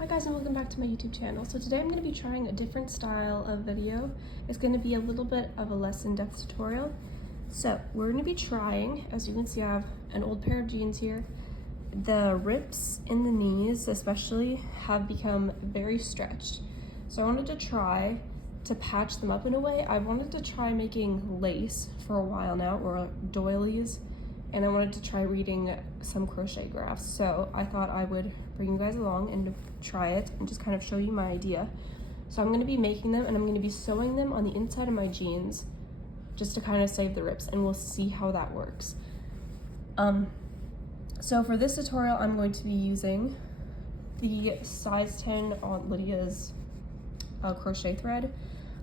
Hi guys, and welcome back to my YouTube channel. So today I'm going to be trying a different style of video. It's going to be a little bit of a less in-depth tutorial. So we're going to be trying, as you can see, I have an old pair of jeans here. The rips in the knees especially have become very stretched. So I wanted to try to patch them up in a way. I wanted to try making lace for a while now, or doilies, and I wanted to try reading some crochet graphs. So I thought I would bring you guys along and try it and just kind of show you my idea. So I'm going to be making them and I'm going to be sewing them on the inside of my jeans just to kind of save the rips, and we'll see how that works. So for this tutorial, I'm going to be using the size 10 Aunt Lydia's crochet thread.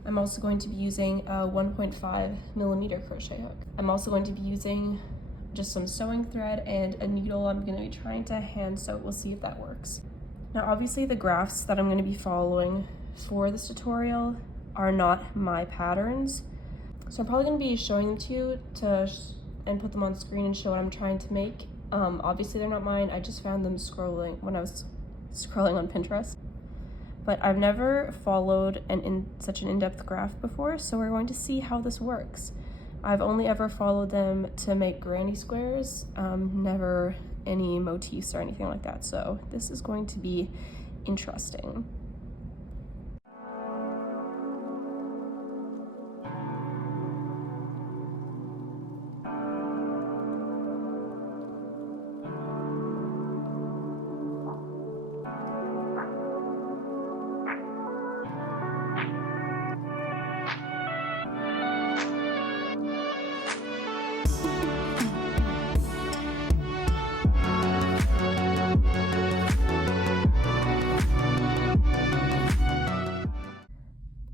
I'm also going to be using a 1.5mm crochet hook. I'm also going to be using just some sewing thread and a needle. I'm going to be trying to hand sew. We'll see if that works. Now obviously the graphs that I'm going to be following for this tutorial are not my patterns, so I'm probably going to be showing them to you and put them on screen and show what I'm trying to make. Obviously they're not mine. I just found them scrolling when I was scrolling on Pinterest, but I've never followed such an in-depth graph before, so we're going to see how this works. I've only ever followed them to make granny squares, never any motifs or anything like that, so this is going to be interesting.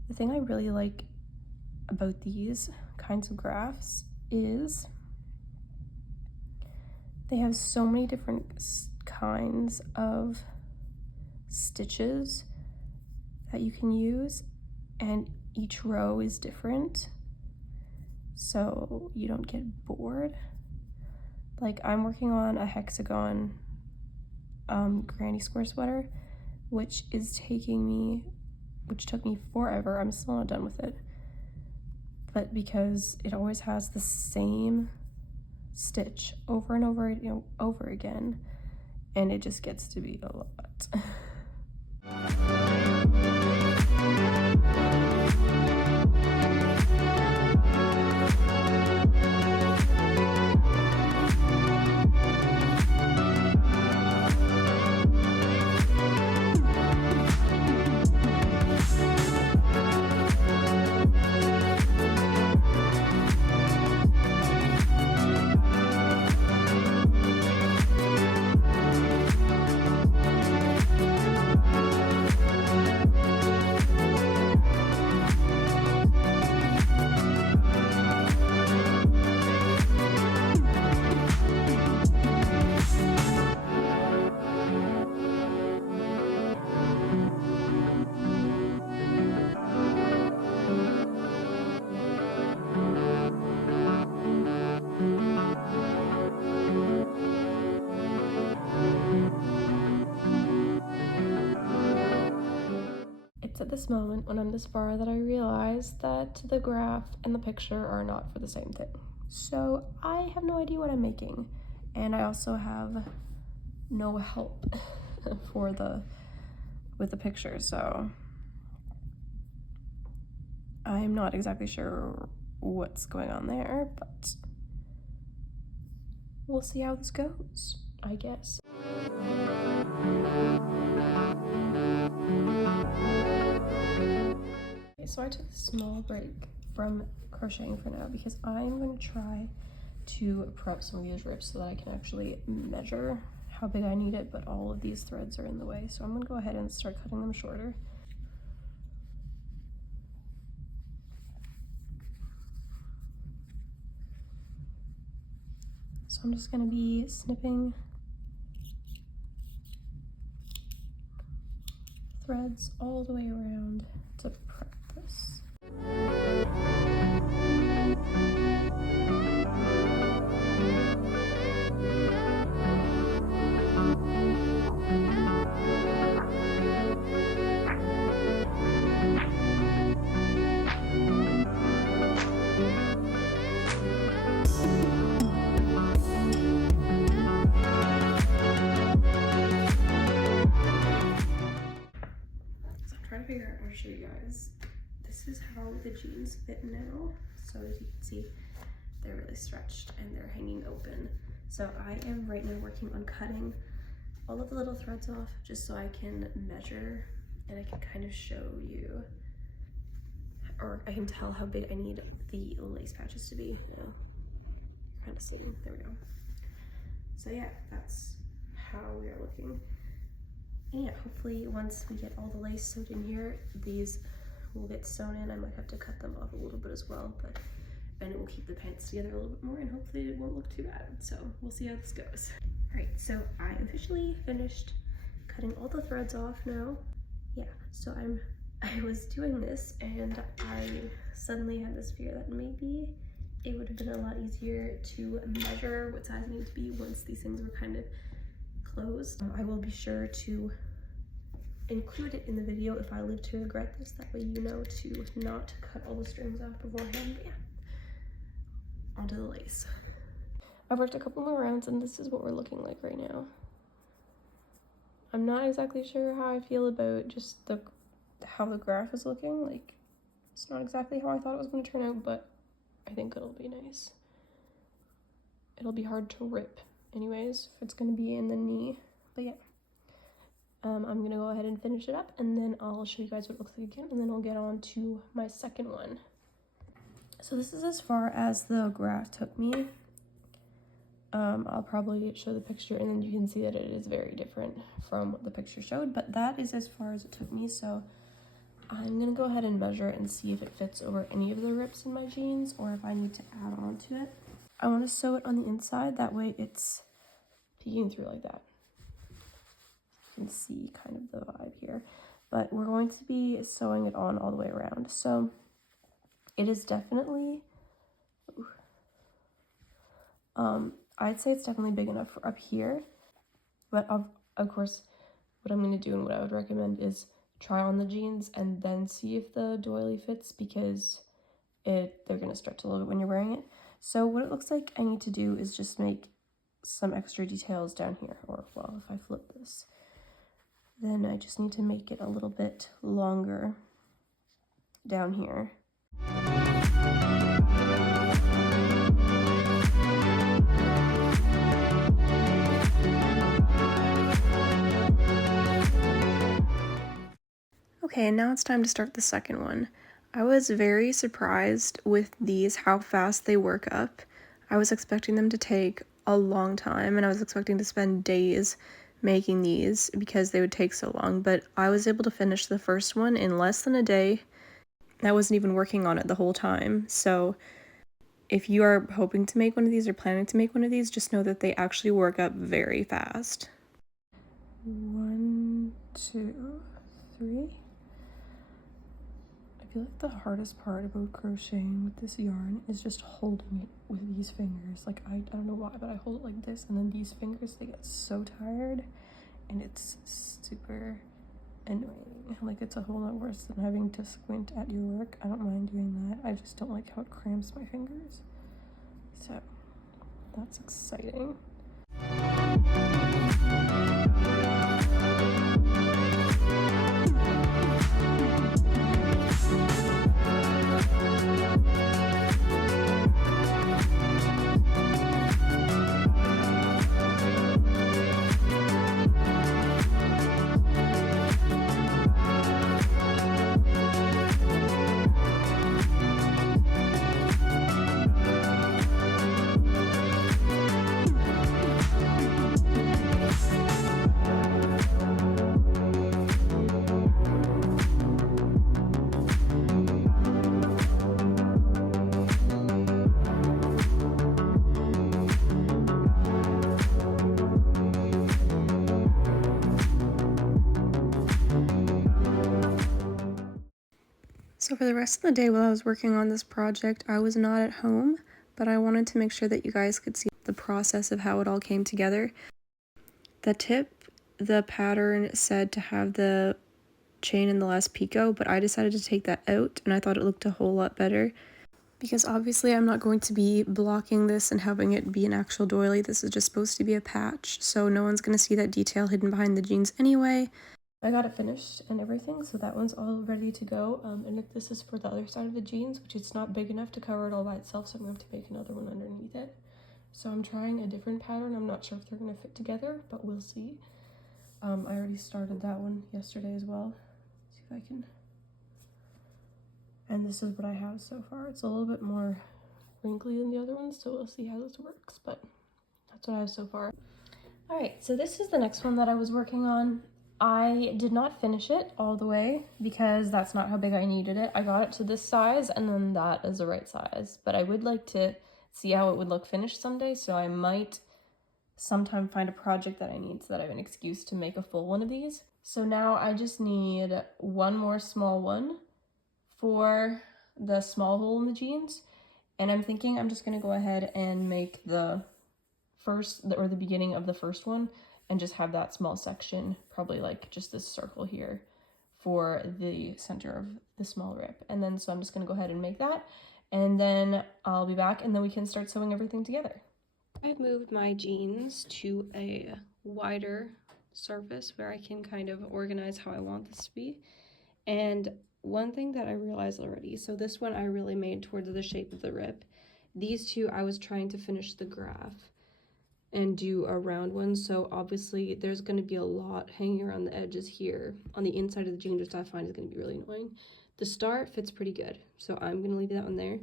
The thing I really like about these kinds of graphs is they have so many different kinds of stitches that you can use, and each row is different, so you don't get bored. Like, I'm working on a hexagon granny square sweater, which took me forever. I'm still not done with it, but because it always has the same stitch over and over again, and it just gets to be a lot. It's at this moment when I'm this far that I realize that the graph and the picture are not for the same thing. So I have no idea what I'm making, and I also have no help with the picture, so I'm not exactly sure what's going on there, but we'll see how this goes, I guess. So I took a small break from crocheting for now because I'm going to try to prep some of these rips so that I can actually measure how big I need it, but all of these threads are in the way, so I'm going to go ahead and start cutting them shorter. So I'm just going to be snipping threads all the way around to prep this. to figure out how to show you guys. This is how the jeans fit now. So as you can see, they're really stretched and they're hanging open. So I am right now working on cutting all of the little threads off just so I can measure and I can kind of show you, or I can tell how big I need the lace patches to be. Yeah. Kind of seeing, there we go. So yeah, that's how we are looking. And yeah, hopefully once we get all the lace sewed in here, these will get sewn in. I might have to cut them off a little bit as well, but and it will keep the pants together a little bit more and hopefully it won't look too bad. So we'll see how this goes. All right, so I officially finished cutting all the threads off now. Yeah, so I was doing this and I suddenly had this fear that maybe it would have been a lot easier to measure what size I needed to be once these things were kind of closed. I will be sure to include it in the video if I live to regret this. That way you know to not cut all the strings off beforehand. But yeah, onto the lace. I've worked a couple more rounds and this is what we're looking like right now. I'm not exactly sure how I feel about just how the graph is looking. Like, it's not exactly how I thought it was going to turn out, but I think it'll be nice. It'll be hard to rip anyways if it's going to be in the knee, but yeah. I'm going to go ahead and finish it up and then I'll show you guys what it looks like again and then I'll get on to my second one. So this is as far as the graph took me. I'll probably show the picture and then you can see that it is very different from what the picture showed, but that is as far as it took me. So I'm gonna go ahead and measure and see if it fits over any of the rips in my jeans or if I need to add on to it. I want to sew it on the inside, that way it's peeking through like that. You can see kind of the vibe here, but we're going to be sewing it on all the way around. So it is definitely, I'd say it's definitely big enough for up here, but of course, what I'm going to do and what I would recommend is try on the jeans and then see if the doily fits because they're going to stretch a little bit when you're wearing it. So what it looks like I need to do is just make some extra details down here, or well, if I flip this, then I just need to make it a little bit longer down here. Okay, and now it's time to start the second one. I was very surprised with these, how fast they work up. I was expecting them to take a long time, and I was expecting to spend days making these because they would take so long, but I was able to finish the first one in less than a day. I wasn't even working on it the whole time, so if you are hoping to make one of these or planning to make one of these, just know that they actually work up very fast. 1, 2, 3. I feel like the hardest part about crocheting with this yarn is just holding it with these fingers. Like, I don't know why, but I hold it like this, and then these fingers, they get so tired, and it's super annoying. Like, it's a whole lot worse than having to squint at your work. I don't mind doing that. I just don't like how it cramps my fingers. So, that's exciting. So for the rest of the day while I was working on this project, I was not at home, but I wanted to make sure that you guys could see the process of how it all came together. The tip, the pattern said to have the chain and the last picot, but I decided to take that out and I thought it looked a whole lot better. Because obviously I'm not going to be blocking this and having it be an actual doily. This is just supposed to be a patch, so no one's going to see that detail hidden behind the jeans anyway. I got it finished and everything, so that one's all ready to go. And if this is for the other side of the jeans, which it's not big enough to cover it all by itself, so I'm going to have to make another one underneath it. So I'm trying a different pattern. I'm not sure if they're going to fit together, but we'll see. I already started that one yesterday as well. Let's see if I can. And this is what I have so far. It's a little bit more wrinkly than the other ones, so we'll see how this works, but that's what I have so far. All right, so this is the next one that I was working on. I did not finish it all the way because that's not how big I needed it. I got it to this size and then that is the right size, but I would like to see how it would look finished someday, so I might sometime find a project that I need so that I have an excuse to make a full one of these. So now I just need one more small one for the small hole in the jeans, and I'm thinking I'm just gonna go ahead and make the the beginning of the first one and just have that small section, probably like just this circle here for the center of the small rip. And then so I'm just gonna go ahead and make that, and then I'll be back and then we can start sewing everything together. I've moved my jeans to a wider surface where I can kind of organize how I want this to be. And one thing that I realized already, so this one I really made towards the shape of the rip. These two I was trying to finish the graph and do a round one, so obviously there's going to be a lot hanging around the edges here on the inside of the jeans, which I find is going to be really annoying. The star fits pretty good, so I'm going to leave that one there.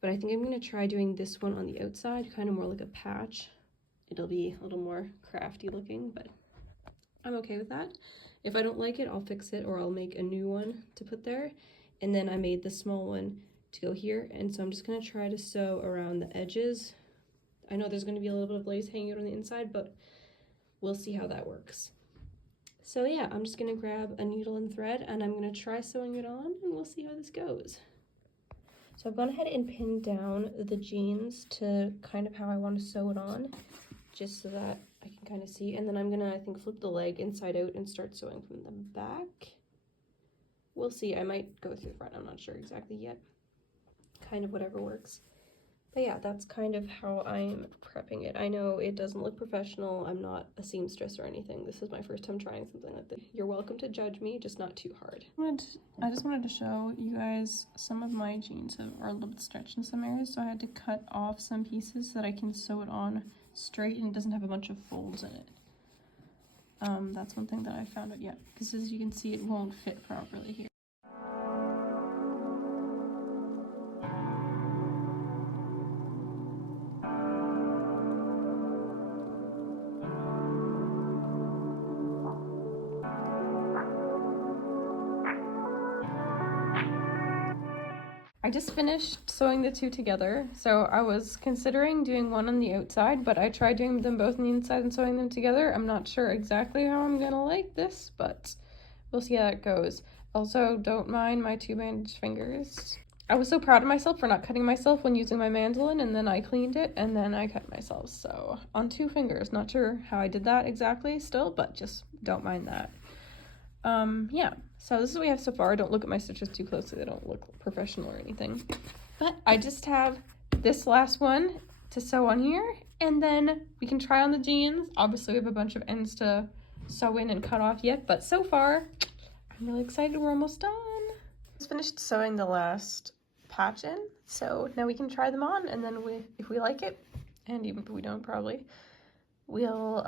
But I think I'm going to try doing this one on the outside, kind of more like a patch. It'll be a little more crafty looking, but I'm okay with that. If I don't like it, I'll fix it, or I'll make a new one to put there. And then I made the small one to go here, and so I'm just going to try to sew around the edges. I know there's going to be a little bit of lace hanging out on the inside, but we'll see how that works. So yeah, I'm just going to grab a needle and thread, and I'm going to try sewing it on, and we'll see how this goes. So I've gone ahead and pinned down the jeans to kind of how I want to sew it on, just so that I can kind of see. And then I'm gonna, I think, flip the leg inside out and start sewing from the back. We'll see. I might go through the front. I'm not sure exactly yet. Kind of whatever works. But yeah, that's kind of how I'm prepping it. I know it doesn't look professional. I'm not a seamstress or anything. This is my first time trying something like this. You're welcome to judge me, just not too hard. I just wanted to show you guys some of my jeans are a little bit stretched in some areas, so I had to cut off some pieces so that I can sew it on straight and it doesn't have a bunch of folds in it. That's one thing that I found out yet, because as you can see, it won't fit properly here. I just finished sewing the two together, so I was considering doing one on the outside, but I tried doing them both on the inside and sewing them together. I'm not sure exactly how I'm gonna like this, but we'll see how it goes. Also, don't mind my two bandaged fingers. I was so proud of myself for not cutting myself when using my mandolin, and then I cleaned it, and then I cut myself. So, on 2 fingers. Not sure how I did that exactly still, but just don't mind that. Yeah, so this is what we have so far. Don't look at my stitches too closely. They don't look professional or anything. But I just have this last one to sew on here, and then we can try on the jeans. Obviously, we have a bunch of ends to sew in and cut off yet, but so far, I'm really excited. We're almost done. Just finished sewing the last patch in, so now we can try them on, and then if we like it, and even if we don't probably, we'll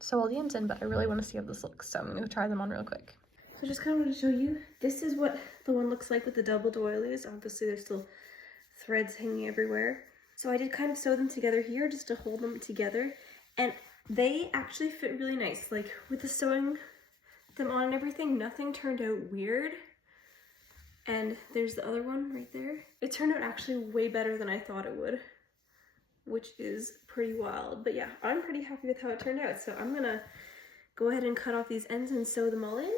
sew all the ends in, but I really want to see how this looks, so I'm going to try them on real quick. So I just kind of want to show you, this is what the one looks like with the double doilies. Obviously there's still threads hanging everywhere. So I did kind of sew them together here just to hold them together, and they actually fit really nice. Like with the sewing them on and everything, nothing turned out weird. And there's the other one right there. It turned out actually way better than I thought it would, which is pretty wild. But yeah, I'm pretty happy with how it turned out. So I'm gonna go ahead and cut off these ends and sew them all in.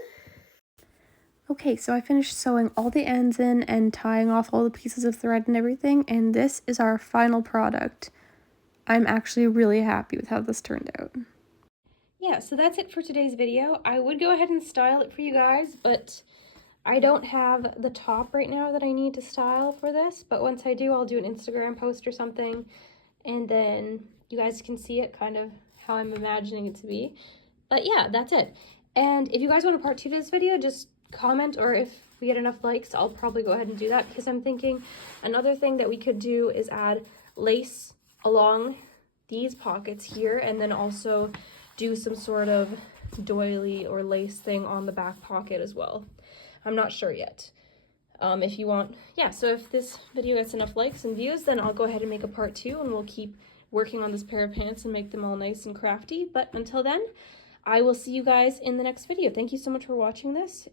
Okay, so I finished sewing all the ends in and tying off all the pieces of thread and everything, and this is our final product. I'm actually really happy with how this turned out. Yeah, so that's it for today's video. I would go ahead and style it for you guys, but I don't have the top right now that I need to style for this, but once I do, I'll do an Instagram post or something, and then you guys can see it kind of how I'm imagining it to be. But yeah, that's it. And if you guys want a part 2 to this video, just comment, or if we get enough likes, I'll probably go ahead and do that, because I'm thinking another thing that we could do is add lace along these pockets here, and then also do some sort of doily or lace thing on the back pocket as well. I'm not sure yet. If you want, yeah, so if this video gets enough likes and views, then I'll go ahead and make a part 2, and we'll keep working on this pair of pants and make them all nice and crafty. But until then, I will see you guys in the next video. Thank you so much for watching this.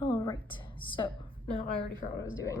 All right, so now I already forgot what I was doing.